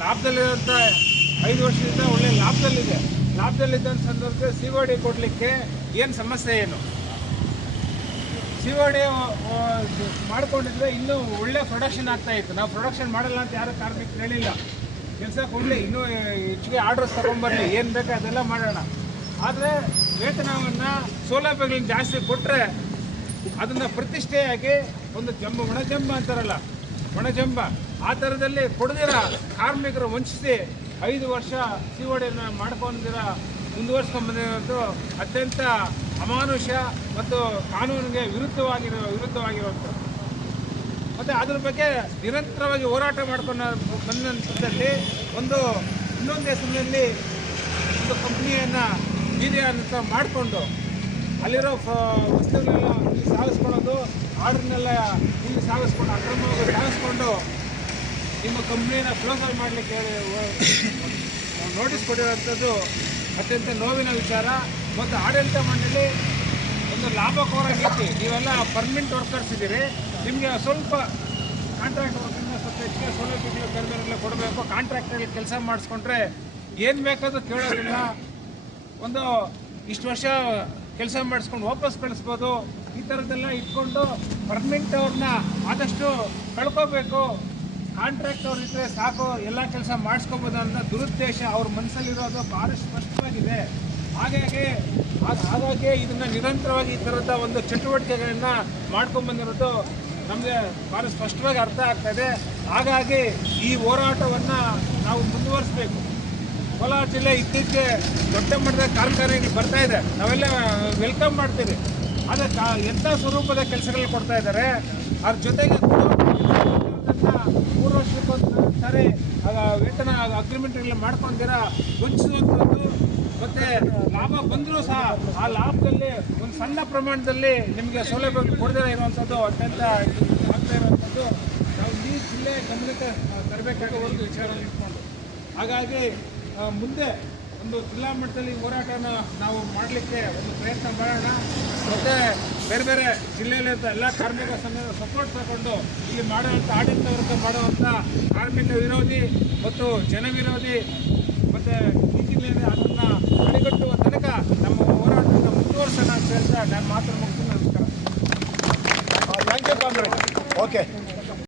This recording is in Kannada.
ಲಾಭದಲ್ಲಿರುವಂಥ 5 ವರ್ಷದಿಂದ ಒಳ್ಳೆ ಲಾಭದಲ್ಲಿದ್ದಂಥ ಸಂದರ್ಭದಲ್ಲಿ COD ಕೊಡಲಿಕ್ಕೆ ಏನು ಸಮಸ್ಯೆ ಏನು? COD ಮಾಡ್ಕೊಂಡಿದ್ರೆ ಇನ್ನೂ ಒಳ್ಳೆ ಪ್ರೊಡಕ್ಷನ್ ಆಗ್ತಾಯಿತ್ತು. ನಾವು ಪ್ರೊಡಕ್ಷನ್ ಮಾಡಲ್ಲ ಅಂತ ಯಾರು ಕಾರ್ಮಿಕರು ಹೇಳಿಲ್ಲ. ಕೆಲಸ ಕೊಡಲಿ, ಇನ್ನೂ ಹೆಚ್ಚಿಗೆ ಆರ್ಡರ್ಸ್ ತೊಗೊಂಬರಲಿ, ಏನು ಬೇಕೋ ಅದೆಲ್ಲ ಮಾಡೋಣ. ಆದರೆ ವೇತನವನ್ನು ಸೌಲಭ್ಯಗಳನ್ನ ಜಾಸ್ತಿ ಕೊಟ್ಟರೆ ಅದನ್ನು ಪ್ರತಿಷ್ಠೆಯಾಗಿ ಒಂದು ಒಣಜಂಬ ಅಂತಾರಲ್ಲ, ಒಣಜಂಬ ಆ ಥರದಲ್ಲಿ ಕೊಡದಿರ ಕಾರ್ಮಿಕರು ವಂಚಿಸಿ 5 ವರ್ಷ CODಯನ್ನು ಮಾಡ್ಕೊಂಡಿರ ಮುಂದುವರ್ಸ್ಕೊಂಡ್ಬಂದಿರೋದು ಅತ್ಯಂತ ಅಮಾನುಷ ಮತ್ತು ಕಾನೂನಿಗೆ ವಿರುದ್ಧವಾಗಿರುವಂಥದ್ದು. ಮತ್ತು ಅದ್ರ ಬಗ್ಗೆ ನಿರಂತರವಾಗಿ ಹೋರಾಟ ಮಾಡ್ಕೊಂಡು ಬಂದಂಥದ್ದಲ್ಲಿ ಇನ್ನೊಂದು ಹೆಸರಿನಲ್ಲಿ ಒಂದು ಕಂಪ್ನಿಯನ್ನು ಬೀದಿ ಅಂತ ಮಾಡಿಕೊಂಡು ಅಲ್ಲಿರೋ ವಸ್ತುಗಳೆಲ್ಲ ಇಲ್ಲಿ ಸಾಗಿಸ್ಕೊಳ್ಳೋದು, ಆರ್ಡ್ರನ್ನೆಲ್ಲ ಇಲ್ಲಿ ಸಾಗಿಸ್ಕೊಂಡು ಅಕ್ರಮವಾಗಿ ಸಾಗಿಸ್ಕೊಂಡು ನಿಮ್ಮ ಕಂಪ್ನಿನ ಕ್ಲೋಸ್ ಮಾಡಲಿಕ್ಕೆ ನೋಟಿಸ್ ಕೊಟ್ಟಿರೋಂಥದ್ದು ಅತ್ಯಂತ ನೋವಿನ ವಿಚಾರ. ಮತ್ತು ಆಡಳಿತ ಮಂಡಳಿ ಒಂದು ಲಾಭಕೋರ ನೀತಿ. ನೀವೆಲ್ಲ ಪರ್ಮನೆಂಟ್ ವರ್ಕರ್ಸ್ ಇದ್ದೀರಿ, ನಿಮಗೆ ಸ್ವಲ್ಪ ಕಾಂಟ್ರಾಕ್ಟ್ ವರ್ಕರ್ನ ಸ್ವಲ್ಪ ಹೆಚ್ಚಿಗೆ ಸೌಲಭ್ಯಗಳು ಬೇರೆ ಕೊಡಬೇಕು. ಕಾಂಟ್ರಾಕ್ಟಲ್ಲಿ ಕೆಲಸ ಮಾಡಿಸ್ಕೊಂಡ್ರೆ ಏನು ಬೇಕಾದರೂ ಕೇಳೋದಿಲ್ಲ. ಇಷ್ಟು ವರ್ಷ ಕೆಲಸ ಮಾಡಿಸ್ಕೊಂಡು ವಾಪಸ್ ಕಳಿಸ್ಬೋದು. ಈ ಥರದ್ದೆಲ್ಲ ಇಟ್ಕೊಂಡು ಪರ್ಮನೆಂಟ್ ಅವ್ರನ್ನ ಆದಷ್ಟು ಕಳ್ಕೋಬೇಕು. ಕಾಂಟ್ರಾಕ್ಟ್ ಅವ್ರು ಇದ್ದರೆ ಸಾಕು, ಎಲ್ಲ ಕೆಲಸ ಮಾಡಿಸ್ಕೊಬೋದು ಅಂತ ದುರುದ್ದೇಶ ಅವ್ರ ಮನಸ್ಸಲ್ಲಿರೋದು ಭಾಳ ಸ್ಪಷ್ಟವಾಗಿದೆ. ಹಾಗಾಗಿ ಇದನ್ನು ನಿರಂತರವಾಗಿ ಈ ಥರದ ಒಂದು ಚಟುವಟಿಕೆಗಳನ್ನು ಮಾಡ್ಕೊಂಡ್ಬಂದಿರೋದು ನಮಗೆ ಭಾಳ ಸ್ಪಷ್ಟವಾಗಿ ಅರ್ಥ ಆಗ್ತಾಯಿದೆ. ಹಾಗಾಗಿ ಈ ಹೋರಾಟವನ್ನು ನಾವು ಮುಂದುವರಿಸಬೇಕು. ಕೋಲಾರ ಜಿಲ್ಲೆ ಇತ್ತೀಚೆಗೆ ದೊಡ್ಡ ಮಟ್ಟದ ಕಾರ್ಖಾನೆಗಳು ಬರ್ತಾ ಇದೆ, ನಾವೆಲ್ಲ ವೆಲ್ಕಮ್ ಮಾಡ್ತೀವಿ. ಆದರೆ ಎಂಥ ಸ್ವರೂಪದ ಕೆಲಸಗಳು ಕೊಡ್ತಾ ಇದ್ದಾರೆ. ಅದ್ರ ಜೊತೆಗೆ 3 ವರ್ಷಕ್ಕೊಂದು ಸಾರಿ ವೇತನ ಅಗ್ರಿಮೆಂಟ್ಗಳನ್ನ ಮಾಡ್ಕೊಂಡಿರ ವಂಚಿಸುವಂಥದ್ದು. ಮತ್ತು ಲಾಭ ಬಂದರೂ ಸಹ ಆ ಲಾಭದಲ್ಲಿ ಒಂದು ಸಣ್ಣ ಪ್ರಮಾಣದಲ್ಲಿ ನಿಮಗೆ ಸೌಲಭ್ಯಗಳು ಕೊಡದೇ ಇರುವಂಥದ್ದು ಅತ್ಯಂತ ಆಗ್ತಾ ಇರುವಂಥದ್ದು ನಾವು ಈ ಜಿಲ್ಲೆ ಗಮನಕ್ಕೆ ತರಬೇಕಾಗಿರೋ ಒಂದು ವಿಚಾರವನ್ನು ಇಟ್ಕೊಂಡು. ಹಾಗಾಗಿ ಮುಂದೆ ಒಂದು ಜಿಲ್ಲಾ ಮಟ್ಟದಲ್ಲಿ ಹೋರಾಟನ ನಾವು ಮಾಡಲಿಕ್ಕೆ ಒಂದು ಪ್ರಯತ್ನ ಮಾಡೋಣ. ಮತ್ತು ಬೇರೆ ಬೇರೆ ಜಿಲ್ಲೆಯಲ್ಲಿರುವಂಥ ಎಲ್ಲ ಕಾರ್ಮಿಕ ಸಂಘದ ಸಪೋರ್ಟ್ ತಗೊಂಡು ಇಲ್ಲಿ ಮಾಡುವಂಥ ಆಡಳಿತ ವರ್ಗ ಮಾಡುವಂಥ ಕಾರ್ಮಿಕ ವಿರೋಧಿ ಮತ್ತು ಜನ ವಿರೋಧಿ ಮತ್ತು ಈ ಜಿಲ್ಲೆಯಲ್ಲಿ ಅದನ್ನು ತಡೆಗಟ್ಟುವ ತನಕ ನಮ್ಮ ಹೋರಾಟವನ್ನು ಮುಂದುವರ್ಸೋಣ ಅಂತ ಹೇಳ್ತಾ ನಾನು ಮಾತ್ರ ಮುಗಿಸ್ತೀನಿ. ನಮಸ್ಕಾರ. Thank you comrade. ಓಕೆ.